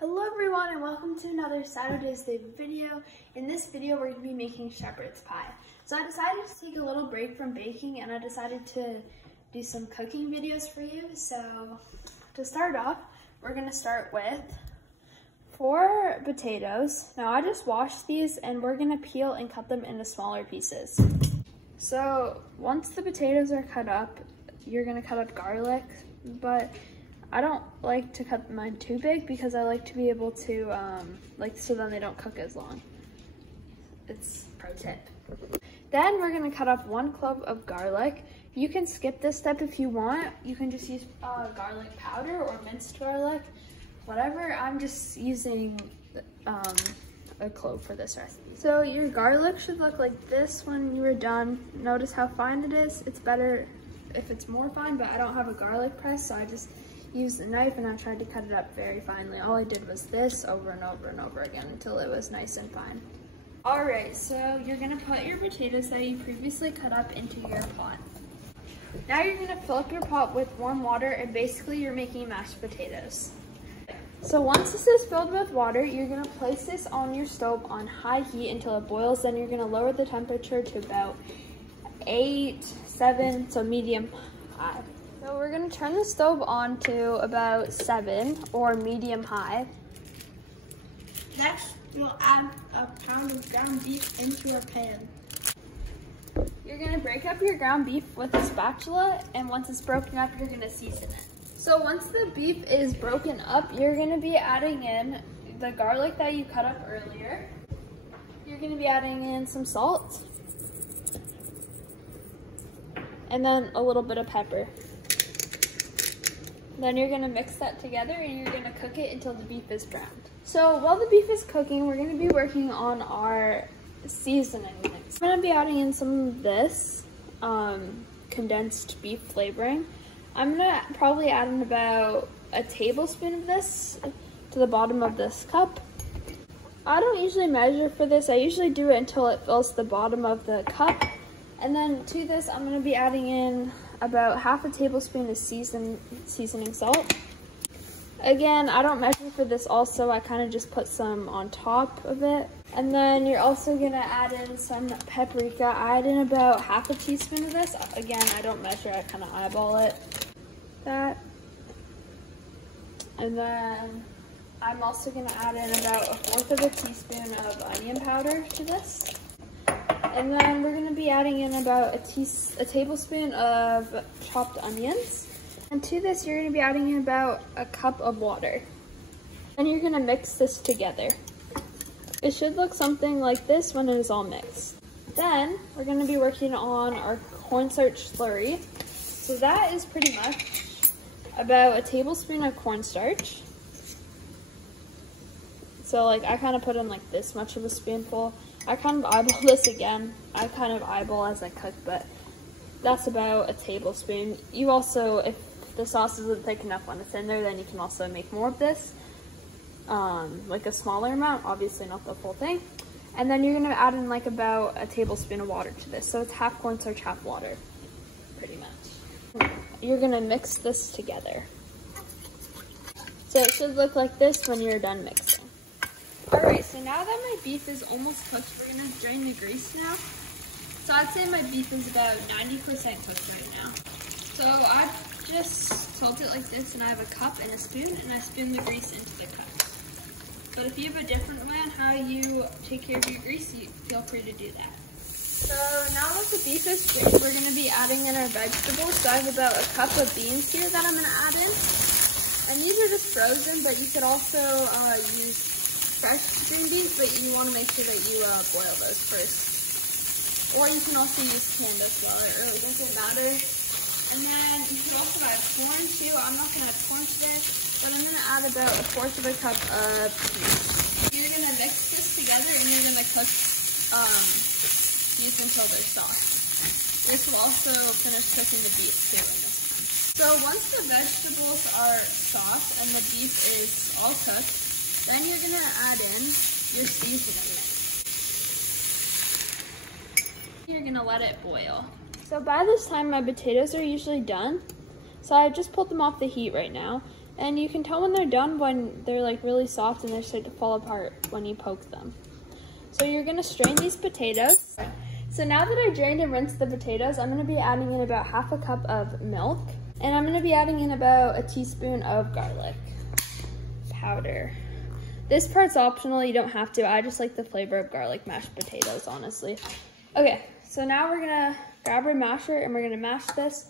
Hello everyone and welcome to another Saturday's Day video. In this video we're going to be making shepherd's pie. So I decided to take a little break from baking and I decided to do some cooking videos for you. So to start off, we're going to start with 4 potatoes. Now I just washed these and we're going to peel and cut them into smaller pieces. So once the potatoes are cut up, you're going to cut up garlic, but I don't like to cut mine too big because I like to be able to, so then they don't cook as long. It's pro tip. Then we're gonna cut up 1 clove of garlic. You can skip this step if you want. You can just use garlic powder or minced garlic, whatever. I'm just using a clove for this recipe. So your garlic should look like this when you are done. Notice how fine it is. It's better if it's more fine, but I don't have a garlic press, so I just used a knife and I tried to cut it up very finely. All I did was this over and over and over again until it was nice and fine. All right, so you're gonna put your potatoes that you previously cut up into your pot. Now you're gonna fill up your pot with warm water and basically you're making mashed potatoes. So once this is filled with water, you're gonna place this on your stove on high heat until it boils. Then you're gonna lower the temperature to about 8, 7, so medium high. So we're gonna turn the stove on to about 7 or medium high. Next, we'll add a pound of ground beef into a pan. You're gonna break up your ground beef with a spatula, and once it's broken up, you're gonna season it. So once the beef is broken up, you're gonna be adding in the garlic that you cut up earlier. You're gonna be adding in some salt, and then a little bit of pepper. Then you're gonna mix that together and you're gonna cook it until the beef is browned. So while the beef is cooking, we're gonna be working on our seasoning mix. I'm gonna be adding in some of this condensed beef flavoring. I'm gonna probably add in about a tablespoon of this to the bottom of this cup. I don't usually measure for this. I usually do it until it fills the bottom of the cup. And then to this, I'm gonna be adding in about half a tablespoon of seasoning salt. Again, I don't measure for this also, I kind of just put some on top of it. And then you're also gonna add in some paprika. I add in about half a teaspoon of this. Again, I don't measure, I kind of eyeball it. That. And then I'm also gonna add in about 1/4 of a teaspoon of onion powder to this. And then we're gonna be adding in about a tablespoon of chopped onions. And to this, you're gonna be adding in about a cup of water. And you're gonna mix this together. It should look something like this when it is all mixed. Then we're gonna be working on our cornstarch slurry. So that is pretty much about a tablespoon of cornstarch. So like I kind of put in like this much of a spoonful. I kind of eyeball this again. I kind of eyeball as I cook, but that's about a tablespoon. You also, if the sauce isn't thick enough when it's in there, then you can also make more of this. Like a smaller amount, obviously not the full thing. And then you're gonna add in like about a tablespoon of water to this. So it's half cornstarch, half water, pretty much. You're gonna mix this together. So it should look like this when you're done mixing. Alright, so now that my beef is almost cooked, we're gonna drain the grease now. So I'd say my beef is about 90% cooked right now. So I just salt it like this, and I have a cup and a spoon, and I spoon the grease into the cup. But if you have a different way on how you take care of your grease, feel free to do that. So now that the beef is drained, we're gonna be adding in our vegetables. So I have about a cup of beans here that I'm gonna add in. And these are just frozen, but you could also use fresh green beans, but you want to make sure that you boil those first. Or you can also use canned as well, it really doesn't matter. And then you could also add corn too. I'm not going to add corn today, but I'm going to add about 1/4 of a cup of peas. You're going to mix this together and you're going to cook these until they're soft. This will also finish cooking the beef too in this time. So once the vegetables are soft and the beef is all cooked, then you're gonna add in your seasoning mix. You're gonna let it boil. So by this time, my potatoes are usually done. So I just pulled them off the heat right now. And you can tell when they're done when they're like really soft and they start to fall apart when you poke them. So you're gonna strain these potatoes. So now that I drained and rinsed the potatoes, I'm gonna be adding in about half a cup of milk. And I'm gonna be adding in about a teaspoon of garlic powder. This part's optional, you don't have to. I just like the flavor of garlic mashed potatoes, honestly. Okay, so now we're gonna grab our masher and we're gonna mash this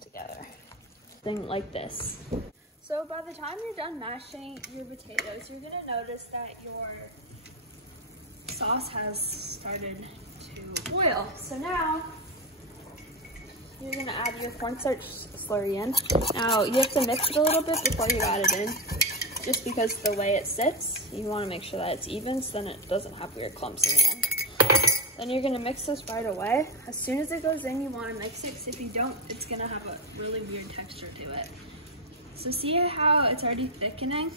together. Thing like this. So by the time you're done mashing your potatoes, you're gonna notice that your sauce has started to boil. So now you're gonna add your cornstarch slurry in. Now you have to mix it a little bit before you add it in, just because the way it sits, you wanna make sure that it's even so then it doesn't have weird clumps in the end. Then you're gonna mix this right away. As soon as it goes in, you wanna mix it, because if you don't, it's gonna have a really weird texture to it. So see how it's already thickening?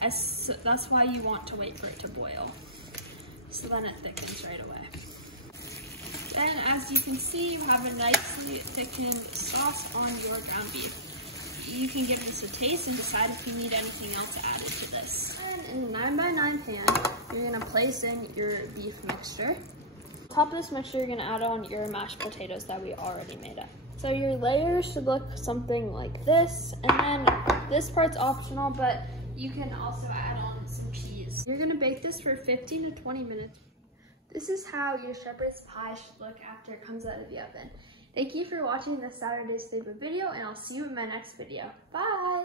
That's why you want to wait for it to boil. So then it thickens right away. Then as you can see, you have a nicely thickened sauce on your ground beef. You can give this a taste and decide if you need anything else added to this. And in a 9x9 pan, you're gonna place in your beef mixture. On top of this mixture, you're gonna add on your mashed potatoes that we already made up. So your layers should look something like this, and then this part's optional, but you can also add on some cheese. You're gonna bake this for 15 to 20 minutes. This is how your shepherd's pie should look after it comes out of the oven. Thank you for watching this Saturday's favorite video, and I'll see you in my next video. Bye!